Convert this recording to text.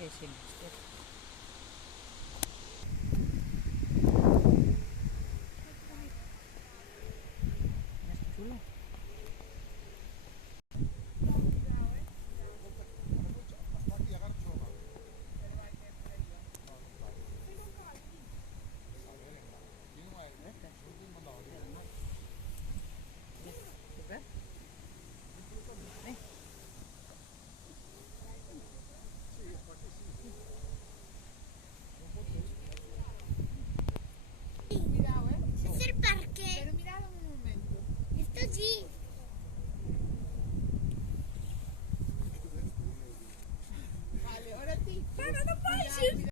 Ese mister. Es chulo. ¿Ves? Cuidado, ¿eh? Es el parque. Pero mirad un momento. Esto sí. Vale, ahora sí. Pero no puedes Cuidado, ir.